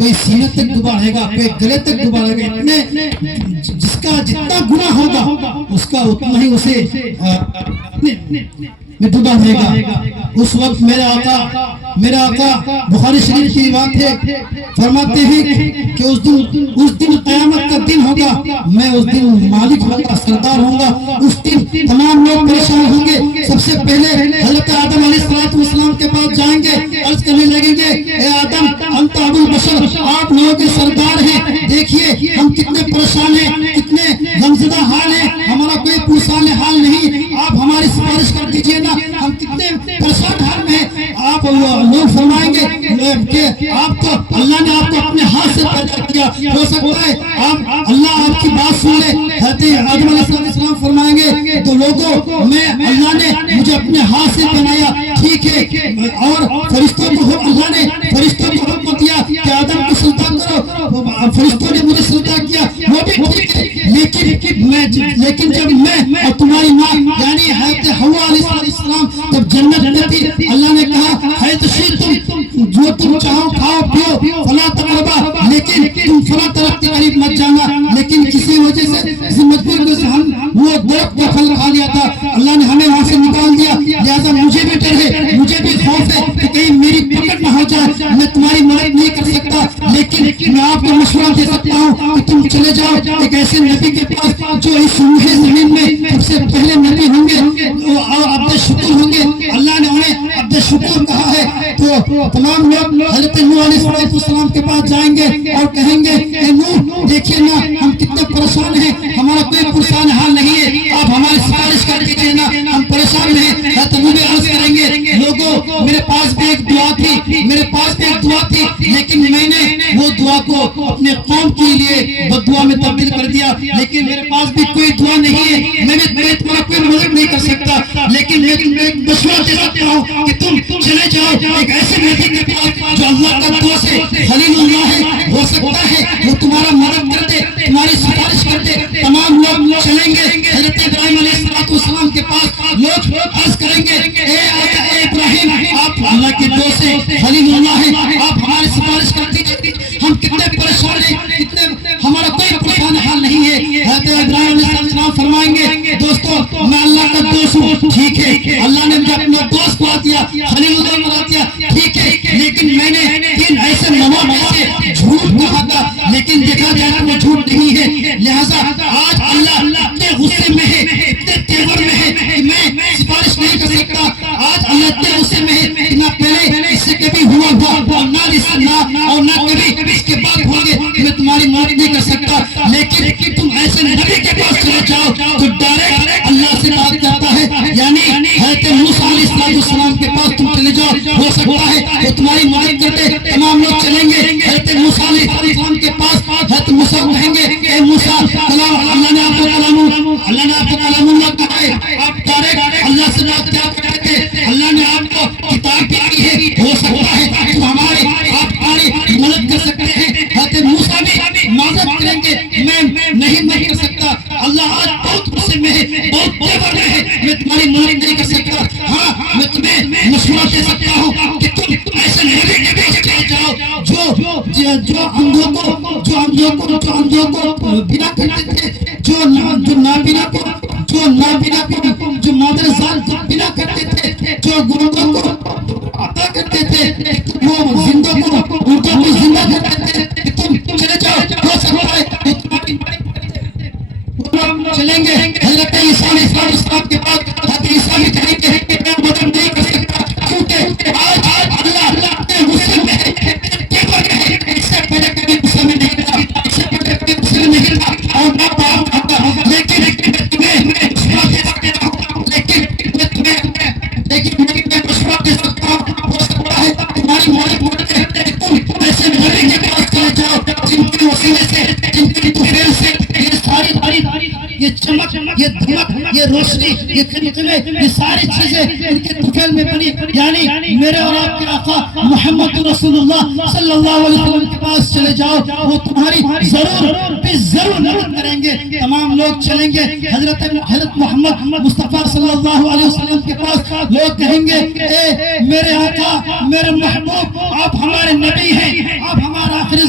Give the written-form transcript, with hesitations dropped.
کوئی سینے تک ڈبائے گا، کوئی گلے تک ڈبائے گا، اتنے جس کا جتنا گناہ ہوگا اس کا اتنا ہی اسے میں ڈبا دے گا۔ اس وقت میرا آقا بخاری شریف کی بات ہے، فرماتے ہیں کہ اس دن قیامت کا دن ہوگا، میں اس دن مالک ہوں گا، سردار ہوں گا، اس دن تمام لوگ پریشان ہوں گے۔ سب سے پہلے حضرت آدم علیہ السلام کے پاس جائیں گے، عرض کرنے لگیں گے اے آدم انت ابو البشر، آپ لوگوں کے سردار ہیں، دیکھیے ہم کتنے پریشان ہیں، کتنے غمزدہ حال ہیں، ہمارا کوئی پرسان حال نہیں، آپ ہماری سفارش کر دیجئے نا، ہم کتنے پریشان حال میں ہیں۔ آپ لوگ فرمائیں گے کہ آپ تو اللہ نے آپ کو اپنے ہاتھ سے پیدا کیا، ہو سکتا ہے اللہ آپ کی بات سن لے۔ حضرت آدم علیہ السلام فرمائیں گے تو لوگوں میں اللہ نے مجھے اپنے ہاتھ سے بنایا، ٹھیک ہے، اور فرشتوں کو اللہ نے فرشتوں کو حکم دیا کہ آدم کو سجدہ کرو، فرشتوں نے مجھے سجدہ کیا، وہ بھی ٹھیک ہے، لیکن جب میں اور تمہاری ماں یعنی حضرت حوا علیہ السلام جب جنت میں تھی، اللہ نے کہا ہے تو تم جو تم چاہو کھاؤ پیو فلا تقربا، لیکن تم فلا درخت کے قریب مت جانا، لیکن کسی وجہ سے کسی مجبوری سے ہم وہ درخت کا پھل کھا لیا تھا، اللہ نے ہمیں وہاں سے نکال دیا، لہذا مجھے بھی ڈر ہے، مجھے بھی خوف ہے کہ کہیں میری پکڑ نہ ہو جائے، میں تمہاری مدد نہیں کر سکتا، لیکن میں آپ کو مشورہ دے سکتا ہوں کہ تم چلے جاؤ ایک ایسے نبی کے پاس جو اس روح زمین میں سب سے پہلے نبی ہوں گے اور عبد شکر ہوں گے، اللہ نے انہیں عبد شکر کہا ہے۔ تو تمام لوگ حضرت نوح علیہ السلام کے پاس جائیں گے اور کہیں گے اے نوح دیکھیے نا ہم کتنے پریشان ہیں، ہمارا کوئی پرسان حال نہیں ہے، آپ ہماری سفارش کر دیجیے نا، ہم پریشان ہیں۔ حضرت نوح عرض کریں گے لوگوں میرے پاس بھی ایک دعا تھی، لیکن میں نے وہ دعا کو اپنے قوم کے لیے بد دعا میں تبدیل کر دیا، لیکن میرے پاس بھی کوئی دعا نہیں ہے، میں تمہارا کوئی مدد نہیں کر سکتا، لیکن میں مشورہ دے سکتا ہوں کہ تم چلے جاؤ ایک ایسے نبی کے پاس جو اللہ کا دوست ہے، خلیل اللہ ہے، ہو سکتا ہے وہ تمہارا مدد کر دے، تمہاری سفارش کر دے۔ تمام لوگ چلیں گے حضرت ابراہیم علیہ السلام کے پاس، لوگ عرض کریں گے اے ابراہیم آپ اللہ کے دوست ہیں، خلیل اللہ ہے، آپ ہماری سفارش کر دیجیے، ہم کتنے پریشان ہیں، کتنے ہمارا کوئی پریشان حال نہیں ہے۔ حضرت ابراہیم علیہ السلام فرمائیں گے دوستو میں اللہ کا دوست ہوں، ٹھیک ہے، اللہ نے مجھے اپنا دوست بنا دیا، خلیل اللہ بنا دیا، ٹھیک ہے، لیکن میں نے تین ایسے مواقع سے جھوٹ کہا تھا، لیکن دیکھا جائے کہ وہ جھوٹ نہیں ہے، لہذا آج اللہ اتنے غصے میں ہے، اتنے تیور میں ہے کہ میں سفارش نہیں کر سکتا، آج اللہ اتنے غصے میں ہے کہ نہ پہلے اس سے کبھی ہوا اور نہ کبھی اس کے بعد ہوں گے، میں تمہاری مدد نہیں کر سکتا، لیکن تم ایسے نبی کے پاس چلے جاؤ تو ڈائریکٹ اللہ سے بات کرتا ہے، یعنی حضرت موسیٰ علیہ السلام کے پاس تم چلے جاؤ، ہو سکتا ہے وہ تمہاری مدد کرتے۔ تمام لوگ چلیں گے حضرت موسیٰ علیہ السلام کے پاس، حضرت موسیٰ کہیں گے اے موسیٰ اللہ نے آپ کو کلام اللہ کہا ہے، آپ ڈائریکٹ اللہ سے بات کیا کرتے، اللہ نے آپ کو کتاب بھی دی ہے، ہو سکتا ہے تو ہماری مدد کر سکتے ہیں۔ حضرت موسیٰ بھی معذرت کریں گے میں نہیں کر سکتا، اللہ آج بہت غصے میں ہے، بہت تیور میں ہے، میں تمہاری مدد نہیں کر سکتا، ہاں میں تمہیں مشورہ دے سکتا ہوں کہ تم ایسے نبی کے پیچھے چل جاؤ جو اندھوں کو بنا کرتے تھے، جو نابینا کو جو مادر ذات بنا کرتے تھے، جو گنگوں کو عطا کرتے تھے، وہ زندوں کو اردو کو زندہ کرتے تھے، تم چلے جاؤ، ہو سکتا ہے چلیں گے حضرت عیسیٰ علیہ السلام کے بعد، حضرت عیسیٰ بھی کہیں گے کہ میں مدد نہیں کر سکتا، کیونکہ آج اللہ اپنے غصے میں ہے، تیور میں ہے، اس سے پہلے کبھی غصے میں نہیں رہا، اس سے پہلے کبھی غصے میں نہیں رہا، اور نہ پاؤں کھاتا، لیکن میں تمہیں مشورہ دے سکتا ہوں، لیکن میں مشورہ دے سکتا ہوں، ہو سکتا ہے تمہاری مدد کرتے تم ایسے نبی کے پاس چلے جاؤ جن کے وسیلے سے، جن کی طفیل سے یہ ساری یہ چمک، یہ دھمک، یہ روشنی، یہ کھنکنے، یہ ساری چیزیں ان کے طفیل میں بنی، یعنی میرے اور آپ کے آقا محمد رسول اللہ صلی اللہ علیہ وسلم کے پاس چلے جاؤ، وہ تمہاری ضرور مدد کریں گے۔ تمام لوگ چلیں گے حضرت محمد مصطفیٰ صلی اللہ علیہ وسلم کے پاس، لوگ کہیں گے اے میرے آقا، میرے محبوب، آپ ہمارے نبی ہیں، آپ ہمارا آخری